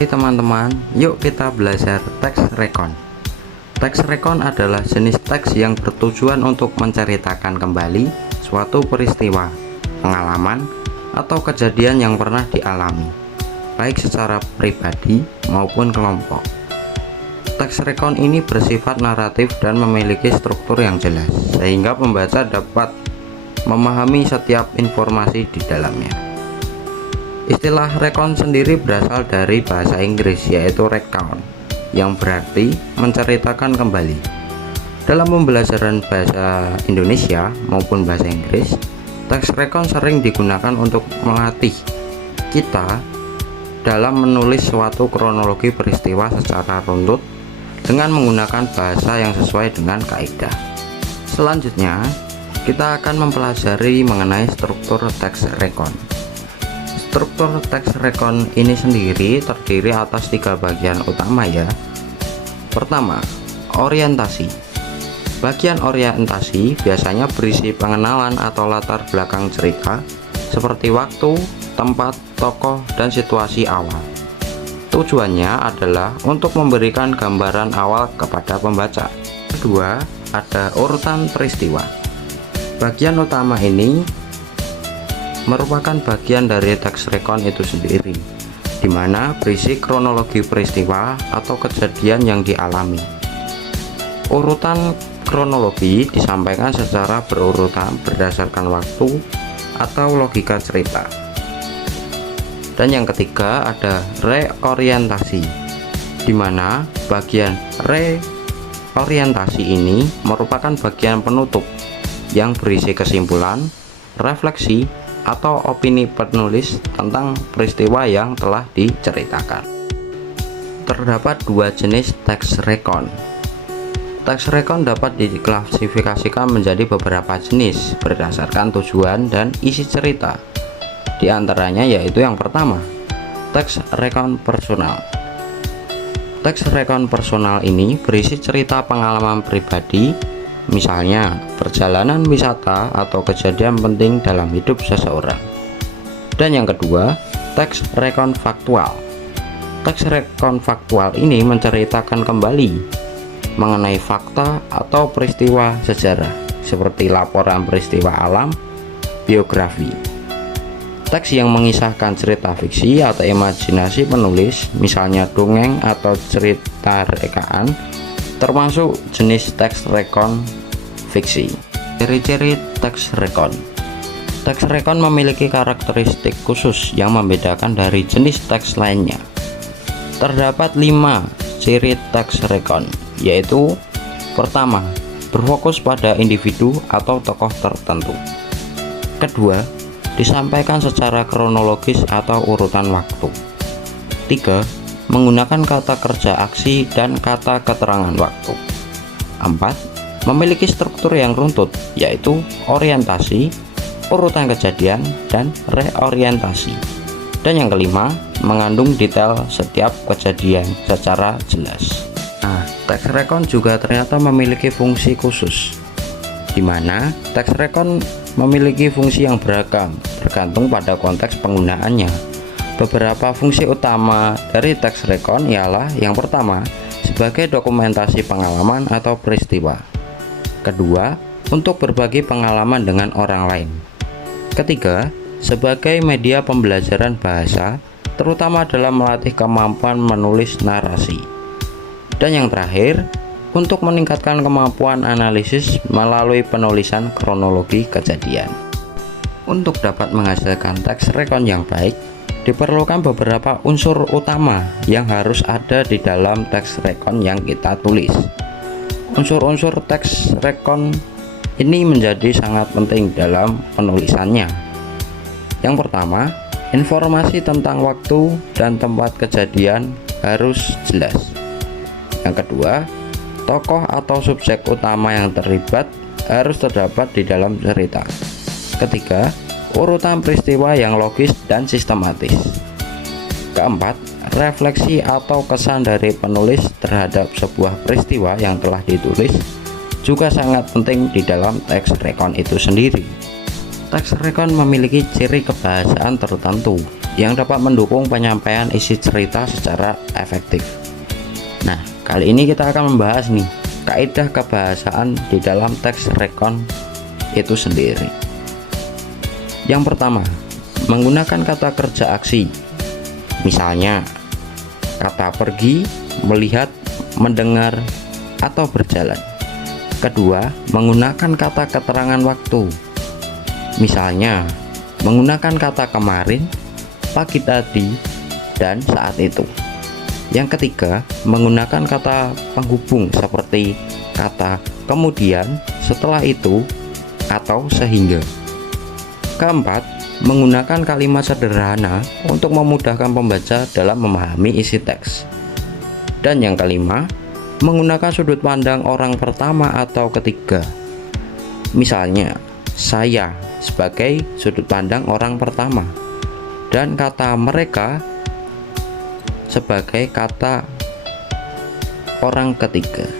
Oke teman-teman, yuk kita belajar teks rekon. Teks rekon adalah jenis teks yang bertujuan untuk menceritakan kembali suatu peristiwa, pengalaman, atau kejadian yang pernah dialami, baik secara pribadi maupun kelompok. Teks rekon ini bersifat naratif dan memiliki struktur yang jelas, sehingga pembaca dapat memahami setiap informasi di dalamnya. Istilah rekon sendiri berasal dari bahasa Inggris, yaitu recount, yang berarti menceritakan kembali. Dalam pembelajaran bahasa Indonesia maupun bahasa Inggris, teks rekon sering digunakan untuk melatih kita dalam menulis suatu kronologi peristiwa secara runtut dengan menggunakan bahasa yang sesuai dengan kaidah. Selanjutnya, kita akan mempelajari mengenai struktur teks rekon. Struktur teks rekon ini sendiri terdiri atas 3 bagian utama ya. Pertama, orientasi. Bagian orientasi biasanya berisi pengenalan atau latar belakang cerita seperti waktu, tempat, tokoh, dan situasi awal. Tujuannya adalah untuk memberikan gambaran awal kepada pembaca. Kedua, ada urutan peristiwa. Bagian utama ini merupakan bagian dari teks rekon itu sendiri, di mana berisi kronologi peristiwa atau kejadian yang dialami. Urutan kronologi disampaikan secara berurutan berdasarkan waktu atau logika cerita. Dan yang ketiga ada reorientasi, di mana bagian reorientasi ini merupakan bagian penutup yang berisi kesimpulan, refleksi, atau opini penulis tentang peristiwa yang telah diceritakan. Terdapat 2 jenis teks rekon. Teks rekon dapat diklasifikasikan menjadi beberapa jenis berdasarkan tujuan dan isi cerita. Di antaranya yaitu yang pertama, teks rekon personal. Teks rekon personal ini berisi cerita pengalaman pribadi, misalnya perjalanan wisata atau kejadian penting dalam hidup seseorang. Dan yang kedua, teks rekon faktual. Teks rekon faktual ini menceritakan kembali mengenai fakta atau peristiwa sejarah seperti laporan peristiwa alam, biografi. Teks yang mengisahkan cerita fiksi atau imajinasi penulis, misalnya dongeng atau cerita rekaan, termasuk jenis teks rekon fiksi. Ciri-ciri teks rekon. Teks rekon memiliki karakteristik khusus yang membedakan dari jenis teks lainnya. Terdapat 5 ciri teks rekon, yaitu pertama, berfokus pada individu atau tokoh tertentu. Kedua, disampaikan secara kronologis atau urutan waktu. 3, menggunakan kata kerja aksi dan kata keterangan waktu. 4, memiliki struktur yang runtut, yaitu orientasi, urutan kejadian, dan reorientasi. Dan yang kelima, mengandung detail setiap kejadian secara jelas. Nah, teks rekon juga ternyata memiliki fungsi khusus, di mana teks rekon memiliki fungsi yang beragam tergantung pada konteks penggunaannya. Beberapa fungsi utama dari teks rekon ialah yang pertama, sebagai dokumentasi pengalaman atau peristiwa. Kedua, untuk berbagi pengalaman dengan orang lain. Ketiga, sebagai media pembelajaran bahasa, terutama dalam melatih kemampuan menulis narasi. Dan yang terakhir, untuk meningkatkan kemampuan analisis melalui penulisan kronologi kejadian. Untuk dapat menghasilkan teks rekon yang baik, diperlukan beberapa unsur utama yang harus ada di dalam teks rekon yang kita tulis. Unsur-unsur teks rekon ini menjadi sangat penting dalam penulisannya. Yang pertama, informasi tentang waktu dan tempat kejadian harus jelas. Yang kedua, tokoh atau subjek utama yang terlibat harus terdapat di dalam cerita. Ketiga, urutan peristiwa yang logis dan sistematis. Keempat, refleksi atau kesan dari penulis terhadap sebuah peristiwa yang telah ditulis juga sangat penting di dalam teks rekon itu sendiri. Teks rekon memiliki ciri kebahasaan tertentu, yang dapat mendukung penyampaian isi cerita secara efektif. Nah, kali ini kita akan membahas nih kaidah kebahasaan di dalam teks rekon itu sendiri. Yang pertama, menggunakan kata kerja aksi. Misalnya, kata pergi, melihat, mendengar, atau berjalan. Kedua, menggunakan kata keterangan waktu. Misalnya, menggunakan kata kemarin, pagi tadi, dan saat itu. Yang ketiga, menggunakan kata penghubung seperti kata kemudian, setelah itu, atau sehingga. Keempat, menggunakan kalimat sederhana untuk memudahkan pembaca dalam memahami isi teks. Dan yang kelima, menggunakan sudut pandang orang pertama atau ketiga. Misalnya, saya sebagai sudut pandang orang pertama, dan kata mereka sebagai kata orang ketiga.